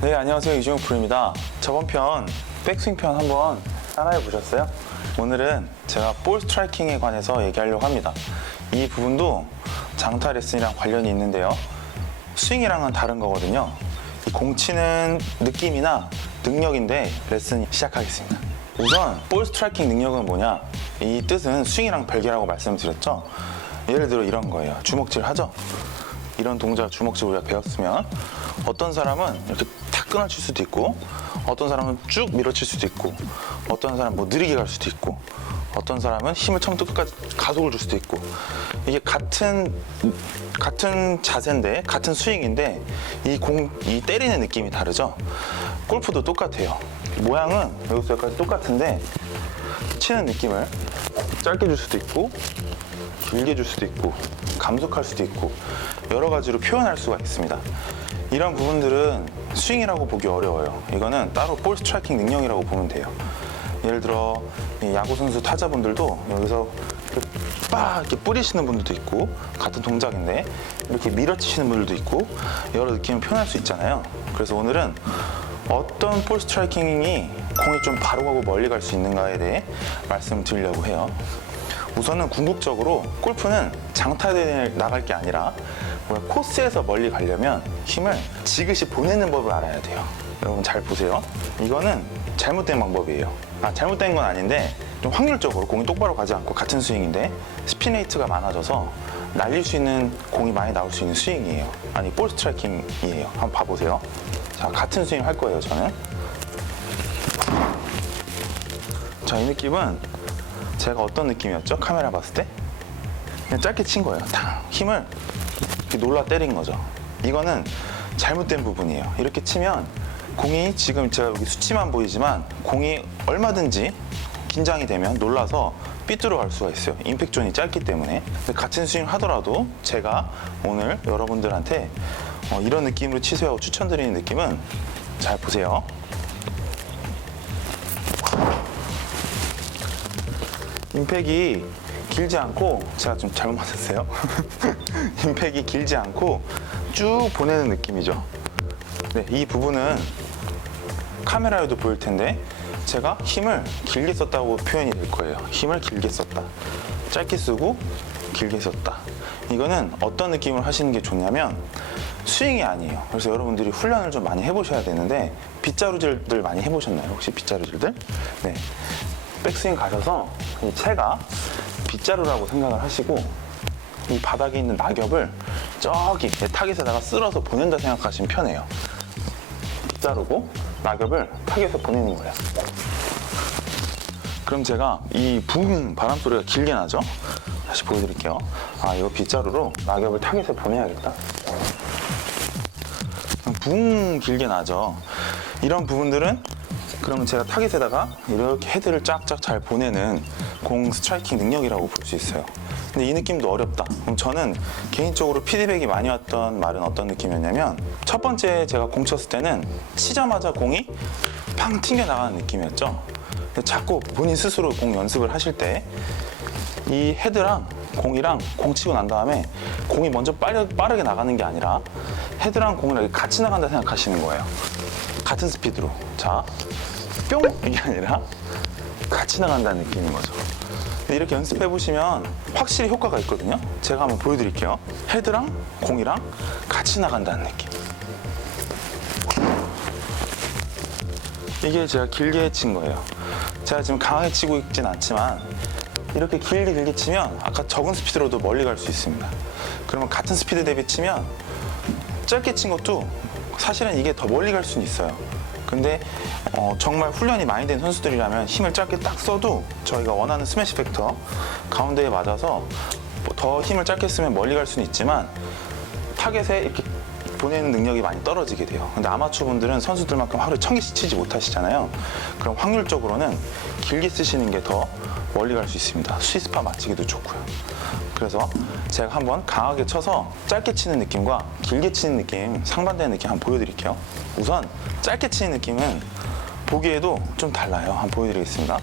네, 안녕하세요. 이종욱 프로입니다. 저번 편 백스윙 편 한번 따라해 보셨어요? 오늘은 제가 볼 스트라이킹에 관해서 얘기하려고 합니다. 이 부분도 장타 레슨이랑 관련이 있는데요. 스윙이랑은 다른 거거든요. 이 공 치는 느낌이나 능력인데 레슨 시작하겠습니다. 우선 볼 스트라이킹 능력은 뭐냐? 이 뜻은 스윙이랑 별개라고 말씀드렸죠. 예를 들어 이런 거예요. 주먹질 하죠? 이런 동작 주먹질 우리가 배웠으면 어떤 사람은 이렇게 탁 끊어칠 수도 있고, 어떤 사람은 쭉 밀어칠 수도 있고, 어떤 사람은 뭐 느리게 갈 수도 있고, 어떤 사람은 힘을 처음부터 끝까지 가속을 줄 수도 있고, 이게 같은 자세인데, 같은 스윙인데 이 때리는 느낌이 다르죠. 골프도 똑같아요. 모양은 여기서 여기까지 똑같은데 치는 느낌을 짧게 줄 수도 있고, 길게 줄 수도 있고, 감속할 수도 있고, 여러 가지로 표현할 수가 있습니다. 이런 부분들은 스윙이라고 보기 어려워요. 이거는 따로 볼 스트라이킹 능력이라고 보면 돼요. 예를 들어 야구 선수 타자분들도 여기서 이렇게 빡 이렇게 뿌리시는 분들도 있고, 같은 동작인데 이렇게 밀어치시는 분들도 있고, 여러 느낌을 표현할 수 있잖아요. 그래서 오늘은 어떤 볼 스트라이킹이 공이 좀 바로 가고 멀리 갈 수 있는가에 대해 말씀을 드리려고 해요. 우선은 궁극적으로 골프는 장타대회에 나갈 게 아니라 코스에서 멀리 가려면 힘을 지그시 보내는 법을 알아야 돼요. 여러분 잘 보세요. 이거는 잘못된 방법이에요. 잘못된 건 아닌데 좀 확률적으로 공이 똑바로 가지 않고 같은 스윙인데 스핀 레이트가 많아져서 날릴 수 있는 공이 많이 나올 수 있는 스윙이에요. 아니 볼 스트라이킹이에요. 한번 봐보세요. 자, 같은 스윙 할 거예요. 저는. 자, 이 느낌은 제가 어떤 느낌이었죠? 카메라 봤을 때? 그냥 짧게 친 거예요. 탕! 힘을 이렇게 놀라 때린 거죠. 이거는 잘못된 부분이에요. 이렇게 치면 공이 지금 제가 여기 수치만 보이지만 공이 얼마든지 긴장이 되면 놀라서 삐뚤어 갈 수가 있어요. 임팩트 존이 짧기 때문에. 같은 스윙 하더라도 제가 오늘 여러분들한테 이런 느낌으로 치세요 추천드리는 느낌은, 잘 보세요. 임팩이 길지 않고, 제가 좀 잘못 맞았어요. 임팩이 길지 않고 쭉 보내는 느낌이죠. 네, 이 부분은 카메라에도 보일 텐데 제가 힘을 길게 썼다고 표현이 될 거예요. 힘을 길게 썼다. 짧게 쓰고 길게 썼다. 이거는 어떤 느낌을 하시는 게 좋냐면 스윙이 아니에요. 그래서 여러분들이 훈련을 좀 많이 해보셔야 되는데, 빗자루질들 많이 해보셨나요? 혹시 빗자루질들? 네. 백스윙 가셔서 이 채가 빗자루라고 생각을 하시고 이 바닥에 있는 낙엽을 저기 타깃에다가 쓸어서 보낸다 생각하시면 편해요. 빗자루고 낙엽을 타깃에서 보내는 거예요. 그럼 제가 이 붕 바람 소리가 길게 나죠? 다시 보여드릴게요. 이거 빗자루로 낙엽을 타깃에 보내야겠다. 붕 길게 나죠. 이런 부분들은 그러면 제가 타깃에다가 이렇게 헤드를 쫙쫙 잘 보내는 공 스트라이킹 능력이라고 볼 수 있어요. 근데 이 느낌도 어렵다. 그럼 저는 개인적으로 피드백이 많이 왔던 말은 어떤 느낌이었냐면, 첫 번째 제가 공 쳤을 때는 치자마자 공이 팡 튕겨나가는 느낌이었죠. 근데 자꾸 본인 스스로 공 연습을 하실 때 이 헤드랑 공이랑 공 치고 난 다음에 공이 먼저 빠르게 나가는 게 아니라 헤드랑 공이랑 같이 나간다 생각하시는 거예요. 같은 스피드로. 자, 뿅! 이게 아니라 같이 나간다는 느낌인 거죠. 근데 이렇게 연습해 보시면 확실히 효과가 있거든요. 제가 한번 보여드릴게요. 헤드랑 공이랑 같이 나간다는 느낌. 이게 제가 길게 친 거예요. 제가 지금 강하게 치고 있진 않지만 이렇게 길게 치면 아까 적은 스피드로도 멀리 갈 수 있습니다. 그러면 같은 스피드 대비 치면 짧게 친 것도 사실은 이게 더 멀리 갈 수는 있어요. 근데 정말 훈련이 많이 된 선수들이라면 힘을 짧게 딱 써도 저희가 원하는 스매시 팩터 가운데에 맞아서 더 힘을 짧게 쓰면 멀리 갈 수는 있지만 타겟에 이렇게 보내는 능력이 많이 떨어지게 돼요. 근데 아마추어 분들은 선수들만큼 하루에 1000개씩 치지 못하시잖아요. 그럼 확률적으로는 길게 쓰시는 게 더 멀리 갈 수 있습니다. 스위스파 맞추기도 좋고요. 그래서 제가 한번 강하게 쳐서 짧게 치는 느낌과 길게 치는 느낌, 상반되는 느낌 한번 보여드릴게요. 우선 짧게 치는 느낌은 보기에도 좀 달라요. 한번 보여드리겠습니다.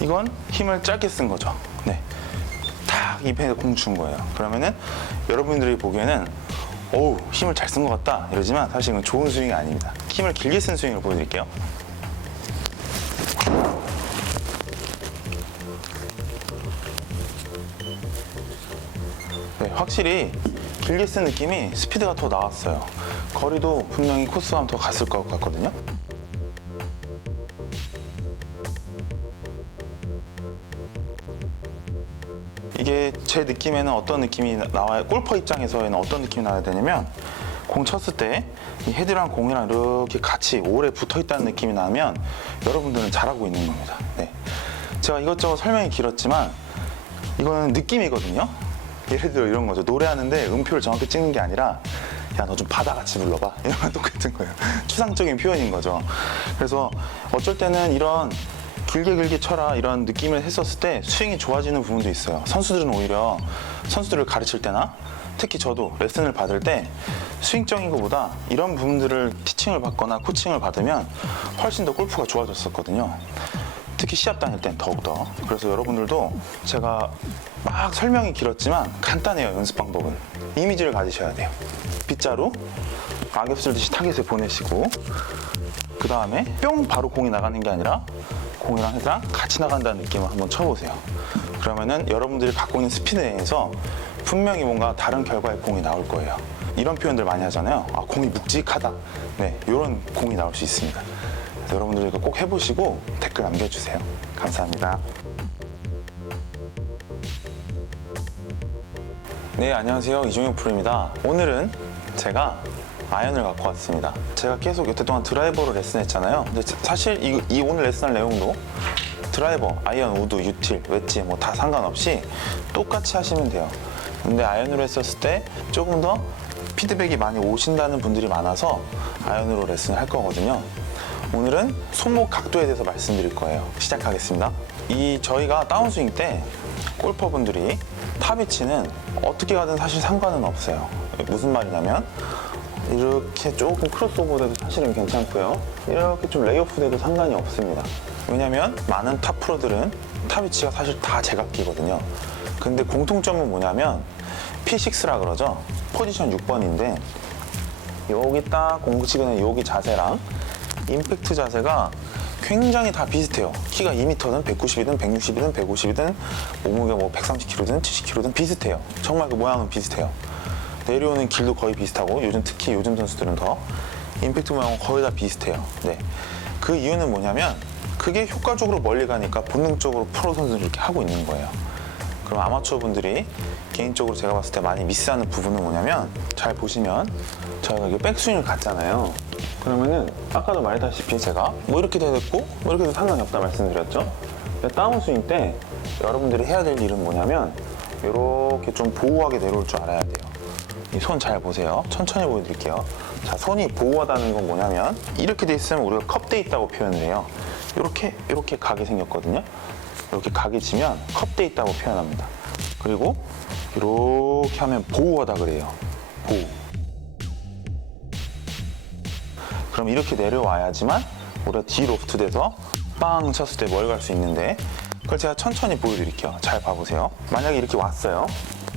이건 힘을 짧게 쓴 거죠. 네. 탁 딱 이 펜에 공 준 거예요. 그러면은 여러분들이 보기에는 어우, 힘을 잘 쓴 것 같다 이러지만 사실 이건 좋은 스윙이 아닙니다. 힘을 길게 쓴 스윙을 보여드릴게요. 네, 확실히 길게 쓴 느낌이 스피드가 더 나왔어요. 거리도 분명히 코스가 더 갔을 것 같거든요. 이게 제 느낌에는 어떤 느낌이 나와요? 골퍼 입장에서는 어떤 느낌이 나야 되냐면 공 쳤을 때 이 헤드랑 공이랑 이렇게 같이 오래 붙어 있다는 느낌이 나면 여러분들은 잘하고 있는 겁니다. 네. 제가 이것저것 설명이 길었지만 이거는 느낌이거든요. 예를 들어 이런 거죠. 노래하는데 음표를 정확히 찍는 게 아니라 야, 너 좀 바다같이 불러봐. 이런 건 똑같은 거예요. 추상적인 표현인 거죠. 그래서 어쩔 때는 이런 길게 쳐라 이런 느낌을 했었을 때 스윙이 좋아지는 부분도 있어요. 선수들은 오히려 선수들을 가르칠 때나 특히 저도 레슨을 받을 때 스윙적인 것보다 이런 부분들을 티칭을 받거나 코칭을 받으면 훨씬 더 골프가 좋아졌었거든요. 특히 시합 다닐 땐 더욱더. 그래서 여러분들도 제가 막 설명이 길었지만 간단해요. 연습 방법은. 이미지를 가지셔야 돼요. 빗자루 악엽 쓸듯이 타겟에 보내시고 그 다음에 뿅 바로 공이 나가는 게 아니라 공이랑 헤드랑 같이 나간다는 느낌을 한번 쳐보세요. 그러면은 여러분들이 갖고 있는 스피드 내에서 분명히 뭔가 다른 결과의 공이 나올 거예요. 이런 표현들 많이 하잖아요. 아, 공이 묵직하다. 네, 이런 공이 나올 수 있습니다. 그래서 여러분들 이거 꼭 해보시고 댓글 남겨주세요. 감사합니다. 네, 안녕하세요. 이종혁 프로입니다. 오늘은 제가 아이언을 갖고 왔습니다. 제가 계속 여태 동안 드라이버로 레슨했잖아요. 근데 사실 이 오늘 레슨할 내용도 드라이버, 아이언, 우드, 유틸, 웨지 뭐 다 상관없이 똑같이 하시면 돼요. 근데 아이언으로 했었을 때 조금 더 피드백이 많이 오신다는 분들이 많아서 아이언으로 레슨을 할 거거든요. 오늘은 손목 각도에 대해서 말씀드릴 거예요. 시작하겠습니다. 저희가 다운스윙 때 골퍼분들이 탑위치는 어떻게 가든 사실 상관은 없어요. 무슨 말이냐면 이렇게 조금 크로스오버 돼도 사실은 괜찮고요. 이렇게 좀 레이오프 돼도 상관이 없습니다. 왜냐면 많은 탑 프로들은 탑 위치가 사실 다 제각기거든요. 근데 공통점은 뭐냐면 P6라 그러죠. 포지션 6번인데 여기 딱 공 치는 여기 자세랑 임팩트 자세가 굉장히 다 비슷해요. 키가 2m든 190이든 160이든 150이든 몸무게가 뭐 130kg든 70kg든 비슷해요. 정말 그 모양은 비슷해요. 내려오는 길도 거의 비슷하고 특히 요즘 선수들은 더 임팩트 모양은 거의 다 비슷해요. 네. 그 이유는 뭐냐면 그게 효과적으로 멀리 가니까 본능적으로 프로 선수들이 이렇게 하고 있는 거예요. 그럼 아마추어 분들이 개인적으로 제가 봤을 때 많이 미스하는 부분은 뭐냐면 잘 보시면 저희가 이게 백스윙을 갔잖아요. 그러면은 아까도 말했다시피 제가 뭐 이렇게 됐고 뭐 이렇게 돼도 상관이 없다 말씀드렸죠. 근데 다운스윙 때 여러분들이 해야 될 일은 뭐냐면 이렇게 좀 보호하게 내려올 줄 알아야 돼요. 이 손 잘 보세요. 천천히 보여드릴게요. 자, 손이 보호하다는 건 뭐냐면 이렇게 돼 있으면 우리가 컵돼 있다고 표현을 해요. 이렇게 각이 생겼거든요. 이렇게 각이 지면 컵돼 있다고 표현합니다. 그리고 이렇게 하면 보호하다 그래요. 보호. 그럼 이렇게 내려와야지만 우리가 뒤로프트 돼서 빵 쳤을 때 멀리 갈 수 있는데 그걸 제가 천천히 보여드릴게요. 잘 봐보세요. 만약에 이렇게 왔어요.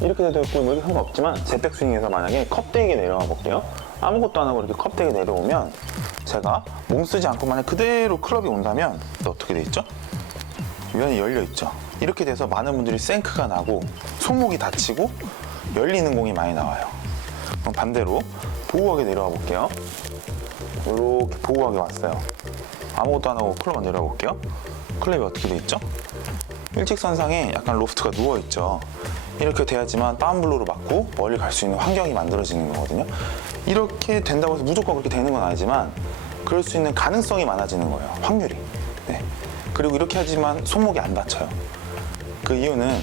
이렇게 돼도 있고 뭐 이렇게 상관없지만 제 백스윙에서 만약에 컵되게 내려와 볼게요. 아무것도 안 하고 이렇게 컵되게 내려오면 제가 몸 쓰지 않고 만약 그대로 클럽이 온다면 어떻게 돼 있죠? 면이 열려 있죠. 이렇게 돼서 많은 분들이 생크가 나고 손목이 다치고 열리는 공이 많이 나와요. 그럼 반대로 보호하게 내려와 볼게요. 이렇게 보호하게 왔어요. 아무것도 안 하고 클럽만 내려와 볼게요. 클럽이 어떻게 돼 있죠? 일직선상에 약간 로프트가 누워 있죠. 이렇게 돼야지만 다운블로우로 맞고 멀리 갈 수 있는 환경이 만들어지는 거거든요. 이렇게 된다고 해서 무조건 그렇게 되는 건 아니지만 그럴 수 있는 가능성이 많아지는 거예요. 확률이. 네. 그리고 이렇게 하지만 손목이 안 다쳐요. 그 이유는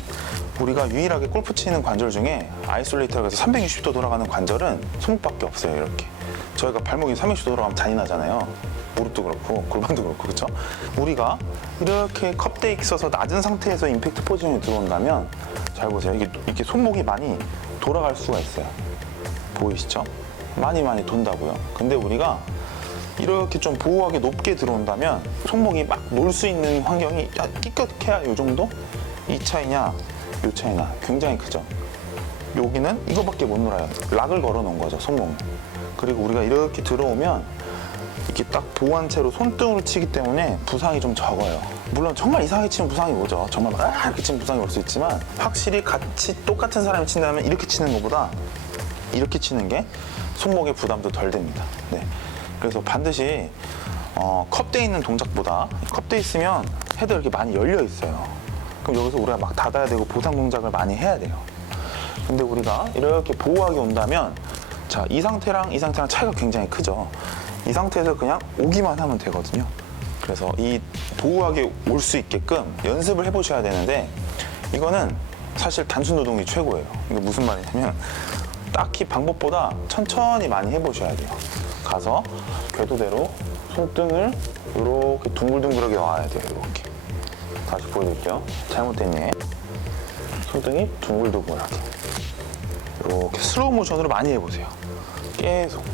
우리가 유일하게 골프 치는 관절 중에 아이솔레이터라고 해서 360도 돌아가는 관절은 손목밖에 없어요. 이렇게. 저희가 발목이 360도 돌아가면 잔인하잖아요. 무릎도 그렇고 골반도 그렇고 그렇죠? 우리가 이렇게 컵돼 있어서 낮은 상태에서 임팩트 포지션에 들어온다면 잘 보세요. 이렇게 손목이 많이 돌아갈 수가 있어요. 보이시죠? 많이 돈다고요. 근데 우리가 이렇게 좀 보호하게 높게 들어온다면 손목이 막 놀 수 있는 환경이 야, 띠끗해야 이 정도? 이 차이냐 요 차이나 굉장히 크죠. 여기는 이거밖에 못 놀아요. 락을 걸어 놓은 거죠, 손목에. 그리고 우리가 이렇게 들어오면 이렇게 딱 보호한 채로 손등으로 치기 때문에 부상이 좀 적어요. 물론 정말 이상하게 치면 부상이 오죠. 정말 막 이렇게 치면 부상이 올 수 있지만 확실히 같이 똑같은 사람이 친다면 이렇게 치는 것보다 이렇게 치는 게 손목의 부담도 덜 됩니다. 네. 그래서 반드시 컵돼 있는 동작보다 컵돼 있으면 헤드가 이렇게 많이 열려 있어요. 그럼 여기서 우리가 막 닫아야 되고 보상 동작을 많이 해야 돼요. 근데 우리가 이렇게 보호하게 온다면 자, 이 상태랑 차이가 굉장히 크죠. 이 상태에서 그냥 오기만 하면 되거든요. 그래서 이 보호하게 올 수 있게끔 연습을 해보셔야 되는데 이거는 사실 단순 노동이 최고예요. 이게 무슨 말이냐면 딱히 방법보다 천천히 많이 해보셔야 돼요. 가서 궤도대로 손등을 이렇게 둥글둥글하게 와야 돼요. 이렇게. 다시 보여드릴게요. 잘못됐네. 손등이 둥글둥글하게. 이렇게 슬로우 모션으로 많이 해보세요. 계속.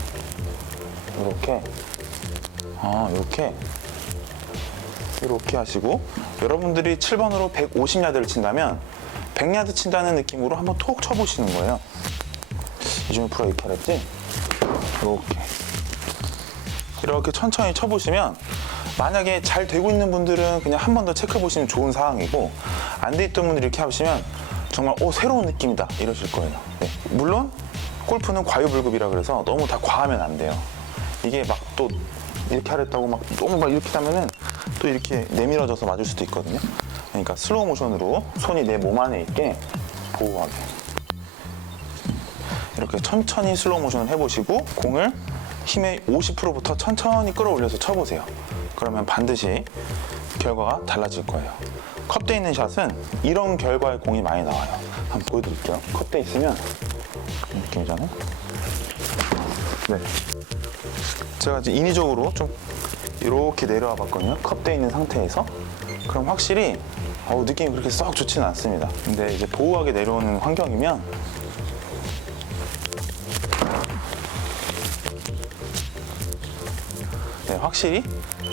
이렇게 하시고 여러분들이 7번으로 150야드를 친다면 100야드 친다는 느낌으로 한번 톡 쳐보시는 거예요. 이준혁 프로 이렇게 하랬지? 이렇게 천천히 쳐보시면 만약에 잘 되고 있는 분들은 그냥 한 번 더 체크해 보시면 좋은 상황이고 안 돼 있던 분들이 이렇게 하시면 정말 새로운 느낌이다 이러실 거예요. 네. 물론 골프는 과유불급이라 그래서 너무 다 과하면 안 돼요. 이게 막 또 이렇게 하랬다고 막 너무 막 이렇게 하면은 또 이렇게 내밀어져서 맞을 수도 있거든요. 그러니까 슬로우 모션으로 손이 내 몸 안에 있게 보호하게 이렇게 천천히 슬로우 모션을 해보시고 공을 힘의 50%부터 천천히 끌어올려서 쳐보세요. 그러면 반드시 결과가 달라질 거예요. 컵돼 있는 샷은 이런 결과의 공이 많이 나와요. 한번 보여드릴게요. 컵돼 있으면 그런 느낌이잖아요. 네. 제가 이제 인위적으로 좀 이렇게 내려와 봤거든요. 컵돼 있는 상태에서. 그럼 확실히 느낌이 그렇게 썩 좋지는 않습니다. 근데 이제 보호하게 내려오는 환경이면 네, 확실히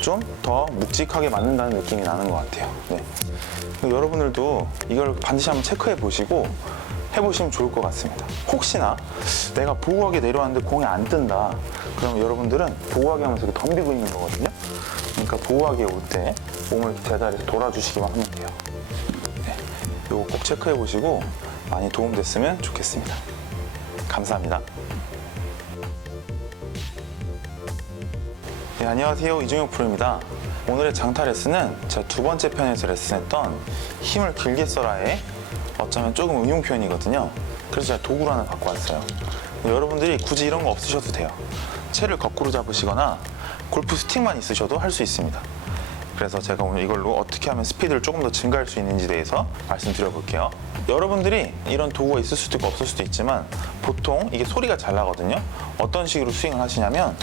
좀 더 묵직하게 맞는다는 느낌이 나는 것 같아요. 네. 여러분들도 이걸 반드시 한번 체크해 보시고 해보시면 좋을 것 같습니다. 혹시나 내가 보호하게 내려왔는데 공이 안 뜬다. 그럼 여러분들은 보호하게 하면서 이렇게 덤비고 있는 거거든요. 그러니까 보호하게 올 때 몸을 제자리에서 돌아주시기만 하면 돼요. 네. 이거 꼭 체크해 보시고 많이 도움됐으면 좋겠습니다. 감사합니다. 네, 안녕하세요. 이준혁 프로입니다. 오늘의 장타 레슨은 제가 두 번째 편에서 레슨했던 힘을 길게 써라의 어쩌면 조금 응용 표현이거든요. 그래서 제가 도구를 하나 갖고 왔어요. 여러분들이 굳이 이런 거 없으셔도 돼요. 채를 거꾸로 잡으시거나 골프 스틱만 있으셔도 할 수 있습니다. 그래서 제가 오늘 이걸로 어떻게 하면 스피드를 조금 더 증가할 수 있는지 대해서 말씀드려 볼게요. 여러분들이 이런 도구가 있을 수도 있고 없을 수도 있지만 보통 이게 소리가 잘 나거든요. 어떤 식으로 스윙을 하시냐면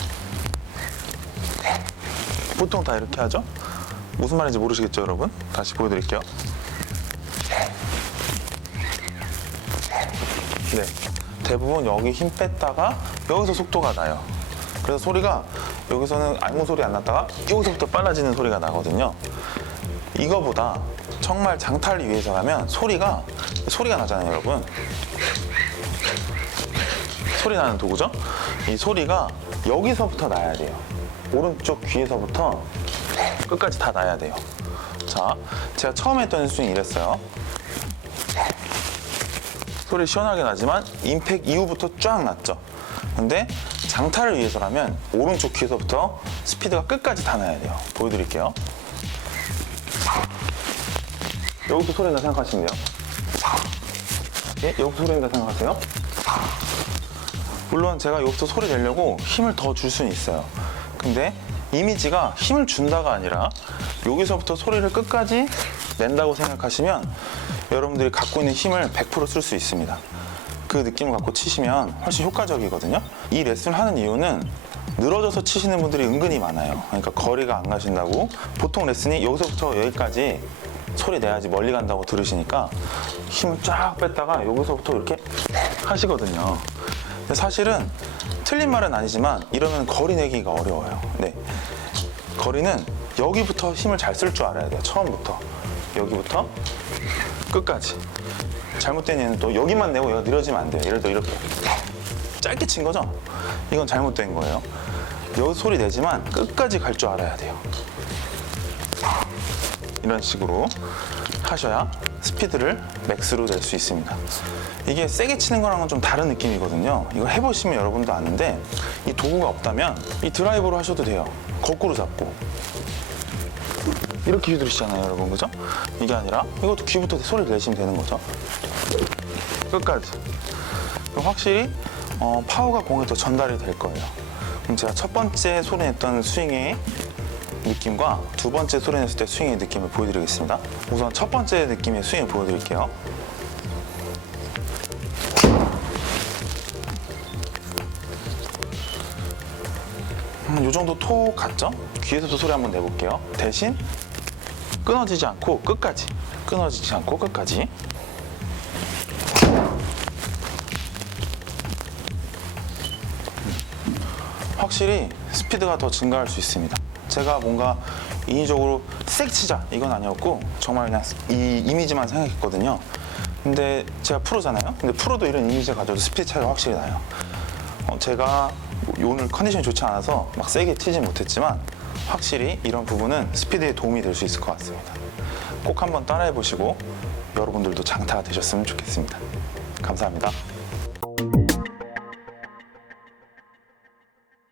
보통 다 이렇게 하죠? 무슨 말인지 모르시겠죠, 여러분? 다시 보여드릴게요. 네, 대부분 여기 힘 뺐다가 여기서 속도가 나요. 그래서 소리가 여기서는 아무 소리 안 났다가 여기서부터 빨라지는 소리가 나거든요. 이거보다 정말 장타를 위해서라면 소리가 나잖아요, 여러분. 소리 나는 도구죠? 이 소리가 여기서부터 나야 돼요. 오른쪽 귀에서부터 끝까지 다 나야 돼요. 자, 제가 처음에 했던 스윙 이랬어요. 소리 시원하게 나지만 임팩 이후부터 쫙 났죠. 근데 장타를 위해서라면 오른쪽 귀에서부터 스피드가 끝까지 다 나야 돼요. 보여드릴게요. 여기서 소리 난다 생각하시면 돼요. 예? 여기서 소리 난다 생각하세요. 물론 제가 여기서 소리 내려고 힘을 더 줄 수는 있어요. 근데 이미지가 힘을 준다가 아니라 여기서부터 소리를 끝까지 낸다고 생각하시면 여러분들이 갖고 있는 힘을 100% 쓸 수 있습니다. 그 느낌을 갖고 치시면 훨씬 효과적이거든요. 이 레슨을 하는 이유는 늘어져서 치시는 분들이 은근히 많아요. 그러니까 거리가 안 가신다고. 보통 레슨이 여기서부터 여기까지 소리 내야지 멀리 간다고 들으시니까 힘을 쫙 뺐다가 여기서부터 이렇게 하시거든요. 근데 사실은 틀린 말은 아니지만 이러면 거리 내기가 어려워요. 네. 거리는 여기부터 힘을 잘 쓸 줄 알아야 돼요. 처음부터. 여기부터 끝까지. 잘못된 예는 또 여기만 내고 여기가 느려지면 안 돼요. 예를 들어 이렇게 짧게 친 거죠? 이건 잘못된 거예요. 여기 소리 내지만 끝까지 갈 줄 알아야 돼요. 이런 식으로 하셔야 스피드를 맥스로 낼 수 있습니다. 이게 세게 치는 거랑은 좀 다른 느낌이거든요. 이거 해보시면 여러분도 아는데 이 도구가 없다면 이 드라이버로 하셔도 돼요. 거꾸로 잡고 이렇게 휘두르시잖아요, 여러분, 그죠? 이게 아니라 이것도 귀부터 소리를 내시면 되는 거죠. 끝까지. 그럼 확실히 파워가 공에 더 전달이 될 거예요. 그럼 제가 첫 번째 소리 냈던 스윙의 느낌과 두 번째 소리 냈을 때 스윙의 느낌을 보여드리겠습니다. 우선 첫 번째 느낌의 스윙을 보여드릴게요. 이 정도 톡 같죠? 귀에서도 소리 한번 내볼게요. 대신 끊어지지 않고 끝까지. 끊어지지 않고 끝까지. 확실히 스피드가 더 증가할 수 있습니다. 제가 뭔가 인위적으로 세게 치자 이건 아니었고 정말 그냥 이 이미지만 생각했거든요. 근데 제가 프로잖아요. 근데 프로도 이런 이미지를 가져도 스피드 차이가 확실히 나요. 제가 오늘 컨디션이 좋지 않아서 막 세게 치진 못했지만 확실히 이런 부분은 스피드에 도움이 될 수 있을 것 같습니다. 꼭 한번 따라해 보시고 여러분들도 장타가 되셨으면 좋겠습니다. 감사합니다.